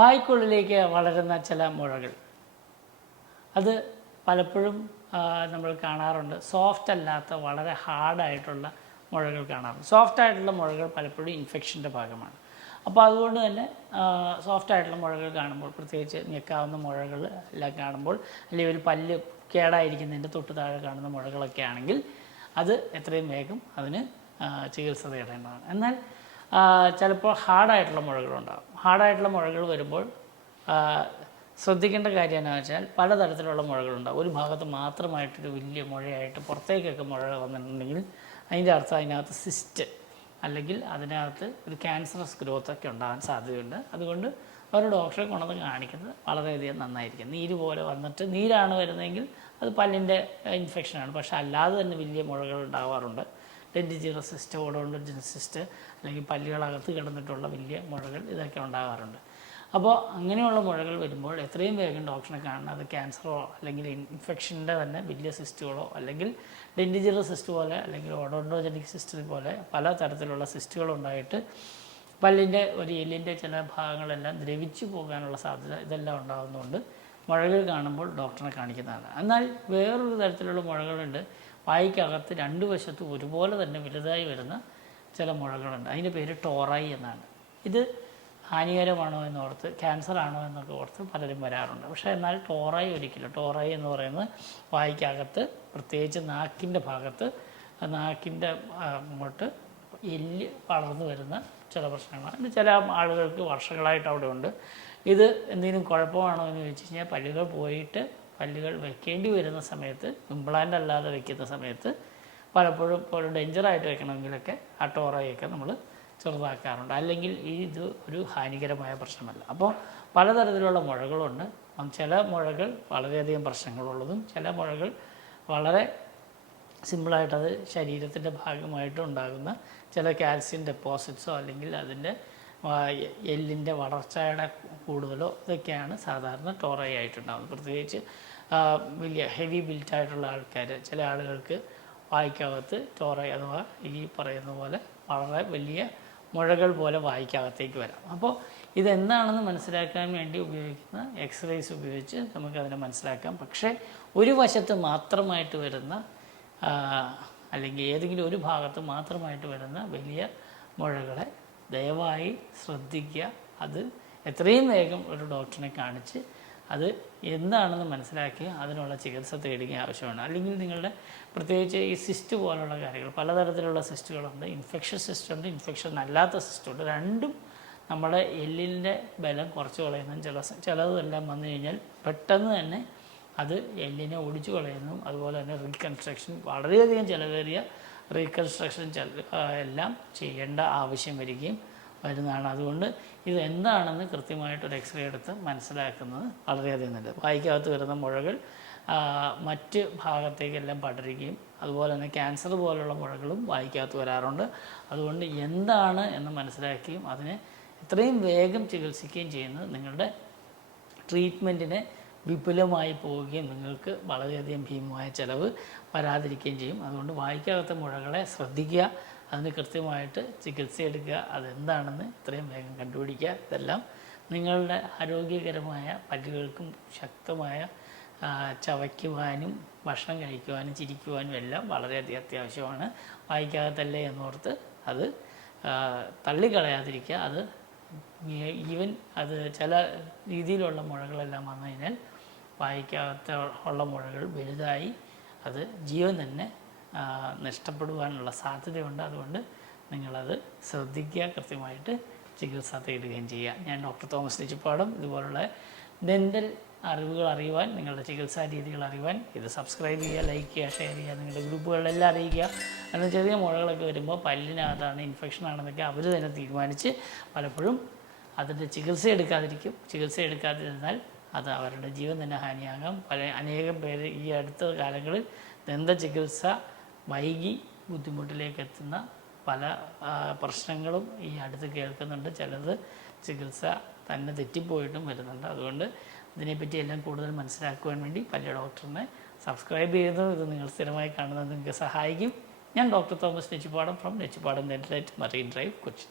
വായ്ക്കുള്ളിലേക്ക് വളരുന്ന ചില മുഴകൾ, അത് പലപ്പോഴും നമ്മൾ കാണാറുണ്ട്. സോഫ്റ്റ് അല്ലാത്ത വളരെ ഹാർഡായിട്ടുള്ള മുഴകൾ കാണാറുണ്ട്. സോഫ്റ്റായിട്ടുള്ള മുഴകൾ പലപ്പോഴും ഇൻഫെക്ഷൻ്റെ ഭാഗമാണ്. അപ്പോൾ അതുകൊണ്ട് തന്നെ സോഫ്റ്റായിട്ടുള്ള മുഴകൾ കാണുമ്പോൾ, പ്രത്യേകിച്ച് ഞെക്കാവുന്ന മുഴകൾ എല്ലാം കാണുമ്പോൾ, അല്ലെങ്കിൽ ഒരു പല്ല് കേടായിരിക്കുന്നതിൻ്റെ തൊട്ട് താഴെ കാണുന്ന മുഴകളൊക്കെ ആണെങ്കിൽ അത് എത്രയും വേഗം അതിന് ചികിത്സ തേടേണ്ടതാണ്. എന്നാൽ ചിലപ്പോൾ ഹാർഡായിട്ടുള്ള മുഴകളുണ്ടാകും. ഹാർഡായിട്ടുള്ള മുഴകൾ വരുമ്പോൾ ശ്രദ്ധിക്കേണ്ട കാര്യം എന്താണെന്ന് വെച്ചാൽ പലതരത്തിലുള്ള മുഴകളുണ്ടാകും. ഒരു ഭാഗത്ത് മാത്രമായിട്ടൊരു വലിയ മുഴയായിട്ട് പുറത്തേക്കൊക്കെ മുഴ വന്നിട്ടുണ്ടെങ്കിൽ അതിൻ്റെ അർത്ഥം അതിനകത്ത് സിസ്റ്റ് അല്ലെങ്കിൽ അതിനകത്ത് ഒരു ക്യാൻസറസ് ഗ്രോത്തൊക്കെ ഉണ്ടാകാൻ സാധ്യതയുണ്ട്. അതുകൊണ്ട് ഒരു ഡോക്ടറെ കൊണ്ടുവന്ന് കാണിക്കുന്നത് വളരെയധികം നന്നായിരിക്കും. നീര് പോലെ വന്നിട്ട് നീരാണ് വരുന്നതെങ്കിൽ അത് പല്ലിൻ്റെ ഇൻഫെക്ഷനാണ്. പക്ഷേ അല്ലാതെ തന്നെ വലിയ മുഴകൾ ഉണ്ടാവാറുണ്ട്. ഡെൻറ്റിജറസ് സിസ്റ്റ്, ഓഡോണ്ടോജനസ് സിസ്റ്റ്, അല്ലെങ്കിൽ പല്ലുകളകത്ത് കിടന്നിട്ടുള്ള വലിയ മുഴകൾ, ഇതൊക്കെ ഉണ്ടാകാറുണ്ട്. അപ്പോൾ അങ്ങനെയുള്ള മുഴകൾ വരുമ്പോൾ എത്രയും വേഗം ഡോക്ടറെ കാണണം. അത് ക്യാൻസറോ അല്ലെങ്കിൽ ഇൻഫെക്ഷൻ്റെ തന്നെ വലിയ സിസ്റ്റുകളോ അല്ലെങ്കിൽ ഡെൻറ്റിജറസ് സിസ്റ്റ് പോലെ അല്ലെങ്കിൽ ഓഡോണ്ടോജനിക് സിസ്റ്റ് പോലെ പല തരത്തിലുള്ള സിസ്റ്റുകളുണ്ടായിട്ട് പല്ലിൻ്റെ ഒരു എല്ലിൻ്റെ ചില ഭാഗങ്ങളെല്ലാം ദ്രവിച്ചു പോകാനുള്ള സാധ്യത ഇതെല്ലാം ഉണ്ടാകുന്നതുകൊണ്ട് മുഴകൾ കാണുമ്പോൾ ഡോക്ടറെ കാണിക്കുന്നതാണ്. എന്നാൽ വേറൊരു തരത്തിലുള്ള മുഴകളുണ്ട്. വായ്ക്കകത്ത് രണ്ട് വശത്തും ഒരുപോലെ തന്നെ വലുതായി വരുന്ന ചില മുഴകളുണ്ട്. അതിൻ്റെ പേര് ടോറായി എന്നാണ്. ഇത് ഹാനികരമാണോ എന്നോർത്ത്, ക്യാൻസർ ആണോ എന്നൊക്കെ ഓർത്ത് പലരും വരാറുണ്ട്. പക്ഷേ എന്നാൽ ടോറായി ഒരിക്കലും. ടോറായി എന്ന് പറയുന്നത് വായ്ക്കകത്ത്, പ്രത്യേകിച്ച് നാക്കിൻ്റെ ഭാഗത്ത്, നാക്കിൻ്റെ അങ്ങോട്ട് എല്ല് വളർന്നു വരുന്ന ചില പ്രശ്നങ്ങളാണ്. ഇത് ചില ആളുകൾക്ക് വർഷങ്ങളായിട്ട് അവിടെ ഉണ്ട്. ഇത് എന്തെങ്കിലും കുഴപ്പമാണോ എന്ന് ചോദിച്ചു കഴിഞ്ഞാൽ പല്ലുകൾ പോയിട്ട് പല്ലുകൾ വെക്കേണ്ടി വരുന്ന സമയത്ത്, ഇംപ്ലാൻ്റ് അല്ലാതെ വെക്കുന്ന സമയത്ത് പലപ്പോഴും ഇപ്പോൾ ഡേഞ്ചറായിട്ട് വെക്കണമെങ്കിലൊക്കെ ആ ടോറയൊക്കെ നമ്മൾ ചെറുതാക്കാറുണ്ട്. അല്ലെങ്കിൽ ഇത് ഒരു ഹാനികരമായ പ്രശ്നമല്ല. അപ്പോൾ പലതരത്തിലുള്ള മുഴകളുണ്ട്. ചില മുഴകൾ വളരെയധികം പ്രശ്നങ്ങളുള്ളതും ചില മുഴകൾ വളരെ സിമ്പിളായിട്ടത് ശരീരത്തിൻ്റെ ഭാഗമായിട്ട് ഉണ്ടാകുന്ന ചില കാൽസ്യം ഡെപ്പോസിറ്റ്സോ അല്ലെങ്കിൽ അതിൻ്റെ എല്ലിൻ്റെ വളർച്ചയുടെ കൂടുതലോ ഇതൊക്കെയാണ് സാധാരണ ടോറായി ആയിട്ടുണ്ടാകുന്നത്. പ്രത്യേകിച്ച് വലിയ ഹെവി ബിൽറ്റായിട്ടുള്ള ആൾക്കാർ, ചില ആളുകൾക്ക് വായ്ക്കകത്ത് ടോറായി അഥവാ ഈ പറയുന്ന പോലെ വളരെ വലിയ മുഴകൾ പോലെ വായ്ക്കകത്തേക്ക് വരാം. അപ്പോൾ ഇതെന്താണെന്ന് മനസ്സിലാക്കാൻ വേണ്ടി ഉപയോഗിക്കുന്ന എക്സ്റേസ് ഉപയോഗിച്ച് നമുക്കതിനെ മനസ്സിലാക്കാം. പക്ഷേ ഒരു വശത്ത് മാത്രമായിട്ട് വരുന്ന അല്ലെങ്കിൽ ഏതെങ്കിലും ഒരു ഭാഗത്ത് മാത്രമായിട്ട് വരുന്ന വലിയ മുഴകളെ ദയവായി ശ്രദ്ധിക്കുക. അത് എത്രയും വേഗം ഒരു ഡോക്ടറിനെ കാണിച്ച് അത് എന്താണെന്ന് മനസ്സിലാക്കി അതിനുള്ള ചികിത്സ തേടുക ആവശ്യമാണ്. അല്ലെങ്കിൽ നിങ്ങളുടെ പ്രത്യേകിച്ച് ഈ സിസ്റ്റ് പോലുള്ള കാര്യങ്ങൾ, പലതരത്തിലുള്ള സിസ്റ്റുകളുണ്ട്. ഇൻഫെക്ഷൻ സിസ്റ്റ് ഉണ്ട്, ഇൻഫെക്ഷൻ അല്ലാത്ത സിസ്റ്റ് ഉണ്ട്. രണ്ടും നമ്മുടെ എല്ലിൻ്റെ ബലം കുറച്ച് കളയുന്നതും ചിലതെല്ലാം വന്നു കഴിഞ്ഞാൽ പെട്ടെന്ന് തന്നെ അത് എല്ലിനെ ഒടിച്ചു കളയുന്നതും അതുപോലെ തന്നെ റീകൺസ്ട്രക്ഷൻ, വളരെയധികം ചിലവേറിയ റീകൺസ്ട്രക്ഷൻ എല്ലാം ചെയ്യേണ്ട ആവശ്യം വരുന്നതാണ്. അതുകൊണ്ട് ഇതെന്താണെന്ന് കൃത്യമായിട്ടൊരു എക്സ്റേ എടുത്ത് മനസ്സിലാക്കുന്നത് വളരെയധികം നല്ലത്. വായ്ക്കകത്ത് വരുന്ന മുഴകൾ മറ്റ് ഭാഗത്തേക്കെല്ലാം പടരുകയും അതുപോലെ തന്നെ ക്യാൻസർ പോലുള്ള മുഴകളും വായ്ക്കകത്ത് വരാറുണ്ട്. അതുകൊണ്ട് എന്താണ് എന്ന് മനസ്സിലാക്കുകയും അതിനെ എത്രയും വേഗം ചികിത്സിക്കുകയും ചെയ്യുന്നത് നിങ്ങളുടെ ട്രീറ്റ്മെൻറ്റിനെ വിപുലമായി പോവുകയും നിങ്ങൾക്ക് വളരെയധികം ഭീമമായ ചിലവ് വരാതിരിക്കുകയും ചെയ്യും. അതുകൊണ്ട് വായ്ക്കകത്തെ മുഴകളെ ശ്രദ്ധിക്കുക, അതിന് കൃത്യമായിട്ട് ചികിത്സ എടുക്കുക, അതെന്താണെന്ന് എത്രയും വേഗം കണ്ടുപിടിക്കുക. ഇതെല്ലാം നിങ്ങളുടെ ആരോഗ്യകരമായ പല്ലുകൾക്കും ശക്തമായ ചവയ്ക്കുവാനും ഭക്ഷണം കഴിക്കുവാനും ചിരിക്കുവാനും എല്ലാം വളരെയധികം അത്യാവശ്യമാണ്. വായ്ക്കകത്തല്ലേ എന്നോർത്ത് അത് തള്ളിക്കളയാതിരിക്കുക. അത് ഈവൻ അത് ചില രീതിയിലുള്ള മുഴകളെല്ലാം വന്നു കഴിഞ്ഞാൽ വായ്ക്കകത്ത് ഉള്ള മുഴകൾ വലുതായി അത് ജീവൻ തന്നെ നഷ്ടപ്പെടുവാനുള്ള സാധ്യതയുണ്ട്. അതുകൊണ്ട് നിങ്ങളത് ശ്രദ്ധിക്കുക, കൃത്യമായിട്ട് ചികിത്സ തേടുകയും ചെയ്യുക. ഞാൻ ഡോക്ടർ തോമസ് നെച്ചിപ്പാടം. ഇതുപോലുള്ള ഡെൻ്റൽ അറിവുകൾ അറിയുവാൻ, നിങ്ങളുടെ ചികിത്സാ രീതികൾ അറിയുവാൻ ഇത് സബ്സ്ക്രൈബ് ചെയ്യുക, ലൈക്ക് ചെയ്യുക, ഷെയർ ചെയ്യുക, നിങ്ങളുടെ ഗ്രൂപ്പുകളിലെല്ലാം അറിയിക്കുക. കാരണം ചെറിയ മുഴകളൊക്കെ വരുമ്പോൾ പല്ലിനകത്താണ് ഇൻഫെക്ഷൻ ആണെന്നൊക്കെ അവർ തന്നെ തീരുമാനിച്ച് പലപ്പോഴും അതിൻ്റെ ചികിത്സ എടുക്കാതിരുന്നാൽ അത് അവരുടെ ജീവൻ തന്നെ ഹാനിയാകാം. അനേകം പേര് ഈ അടുത്ത കാലങ്ങളിൽ ദന്ത ചികിത്സ വൈകി ബുദ്ധിമുട്ടിലേക്ക് എത്തുന്ന പല പ്രശ്നങ്ങളും ഈ അടുത്ത് കേൾക്കുന്നുണ്ട്. ചിലത് ചികിത്സ തന്നെ തെറ്റിപ്പോയിട്ടും വരുന്നുണ്ട്. അതുകൊണ്ട് ഇതിനെപ്പറ്റി എല്ലാം കൂടുതൽ മനസ്സിലാക്കുവാൻ വേണ്ടി പല്ല് ഡോക്ടറിനെ സബ്സ്ക്രൈബ് ചെയ്യുന്നത്, ഇത് നിങ്ങൾ സ്ഥിരമായി കാണുന്നത് നിങ്ങൾക്ക് സഹായിക്കും. ഞാൻ doctor Thomas Nechippadam from Nechippadam dental at marine drive, Kochi.